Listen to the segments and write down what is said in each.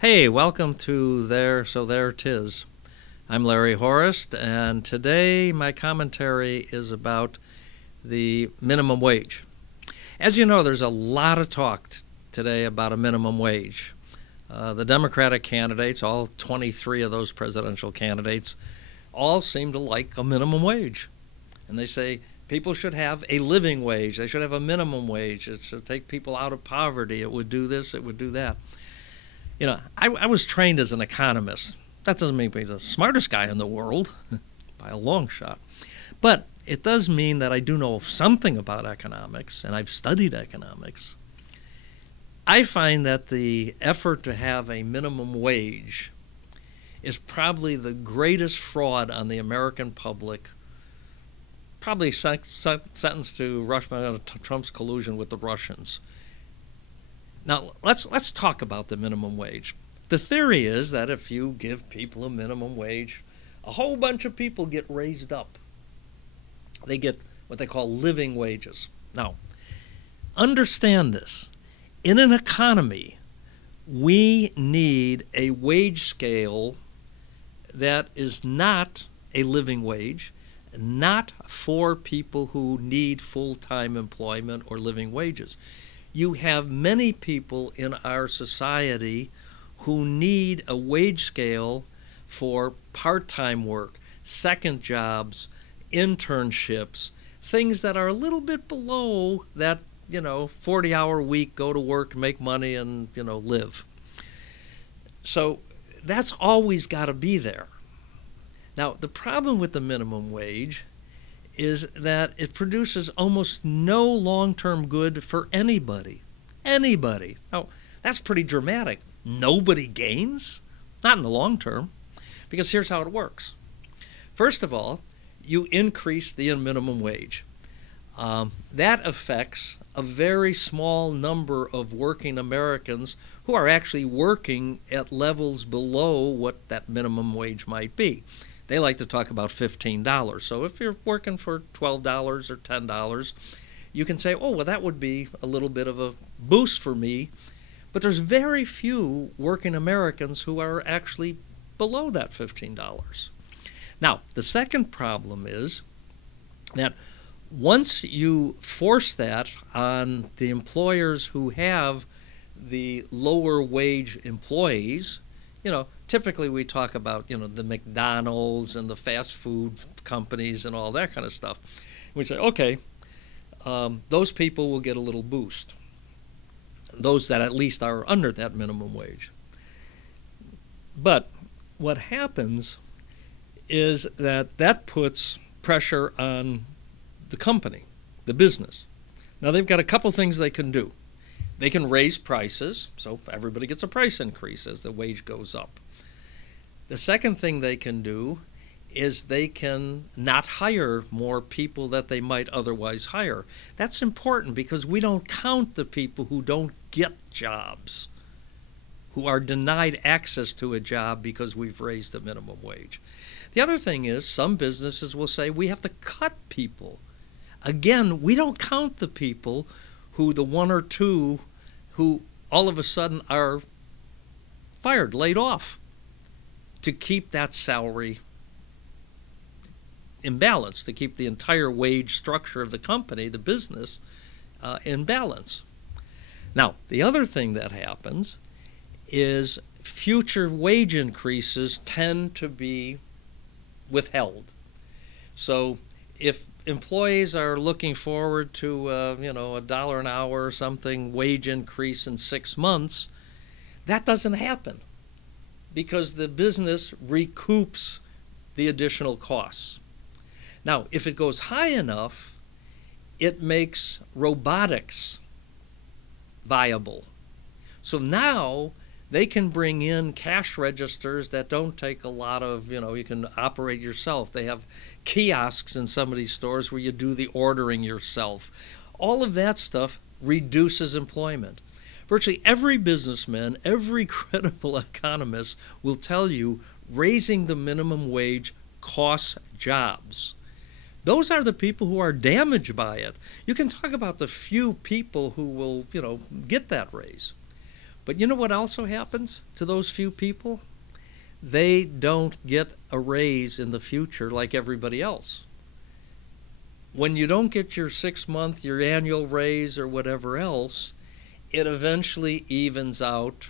Hey, welcome to So There 'Tis. I'm Larry Horist, and today my commentary is about the minimum wage. As you know, there's a lot of talk today about a minimum wage. The Democratic candidates, all 23 of those presidential candidates, all seem to like a minimum wage. And they say people should have a living wage. They should have a minimum wage. It should take people out of poverty. It would do this, it would do that. I was trained as an economist. That doesn't make me the smartest guy in the world by a long shot. But it does mean that I do know something about economics, and I've studied economics. I find that the effort to have a minimum wage is probably the greatest fraud on the American public, probably sentenced to Trump's collusion with the Russians. Now, let's talk about the minimum wage. The theory is that if you give people a minimum wage, a whole bunch of people get raised up. They get what they call living wages. Now, understand this. In an economy, we need a wage scale that is not a living wage, not for people who need full-time employment or living wages. You have many people in our society who need a wage scale for part-time work, second jobs, internships, things that are a little bit below that, 40-hour week, go to work, make money, and, live. So that's always got to be there. Now, the problem with the minimum wage is that it produces almost no long-term good for anybody. Anybody. Now, that's pretty dramatic. Nobody gains? Not in the long term. Because here's how it works. First of all, you increase the minimum wage. That affects a very small number of working Americans who are actually working at levels below what that minimum wage might be. They like to talk about $15. So if you're working for $12 or $10, you can say, oh, well, that would be a little bit of a boost for me. But there's very few working Americans who are actually below that $15. Now, the second problem is that once you force that on the employers who have the lower wage employees, typically we talk about, the McDonald's and the fast food companies and all that kind of stuff. We say, okay, those people will get a little boost. Those that at least are under that minimum wage. But what happens is that puts pressure on the company, the business. Now they've got a couple things they can do. They can raise prices, so everybody gets a price increase as the wage goes up. The second thing they can do is they can not hire more people that they might otherwise hire. That's important because we don't count the people who don't get jobs, who are denied access to a job because we've raised the minimum wage. The other thing is some businesses will say we have to cut people. Again, we don't count the people who, the one or two who all of a sudden are fired, laid off, to keep that salary in balance, to keep the entire wage structure of the company, the business, in balance. Now, the other thing that happens is future wage increases tend to be withheld. So if employees are looking forward to, $1 an hour or something wage increase in 6 months, that doesn't happen because the business recoups the additional costs. Now, if it goes high enough, it makes robotics viable. So now they can bring in cash registers that don't take a lot of, you can operate yourself. They have kiosks in some of these stores where you do the ordering yourself. All of that stuff reduces employment. Virtually every businessman, every credible economist will tell you raising the minimum wage costs jobs. Those are the people who are damaged by it. You can talk about the few people who will, get that raise. But you know what also happens to those few people? They don't get a raise in the future like everybody else. When you don't get your 6-month, your annual raise or whatever else, it eventually evens out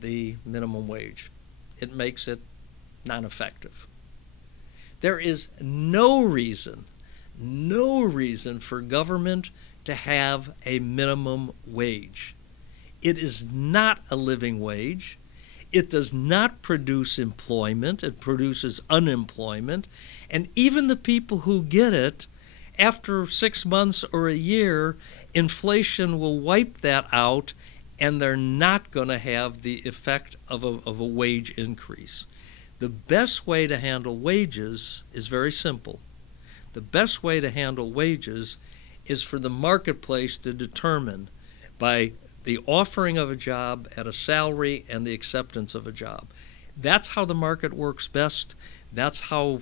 the minimum wage. It makes it non-effective. There is no reason for government to have a minimum wage. It is not a living wage. It does not produce employment. It produces unemployment. And even the people who get it, after 6 months or a year, inflation will wipe that out, and they're not going to have the effect of a wage increase. The best way to handle wages is very simple. The best way to handle wages is for the marketplace to determine by the offering of a job at a salary and the acceptance of a job. That's how the market works best. That's how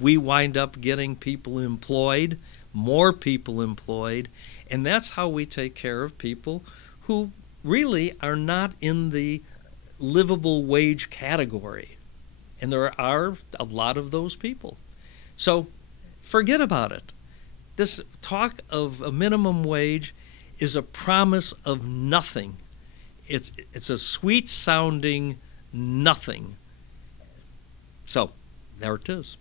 we wind up getting people employed, more people employed, and that's how we take care of people who really are not in the livable wage category. And there are a lot of those people. So forget about it. This talk of a minimum wage is a promise of nothing. It's a sweet sounding nothing. So there it is.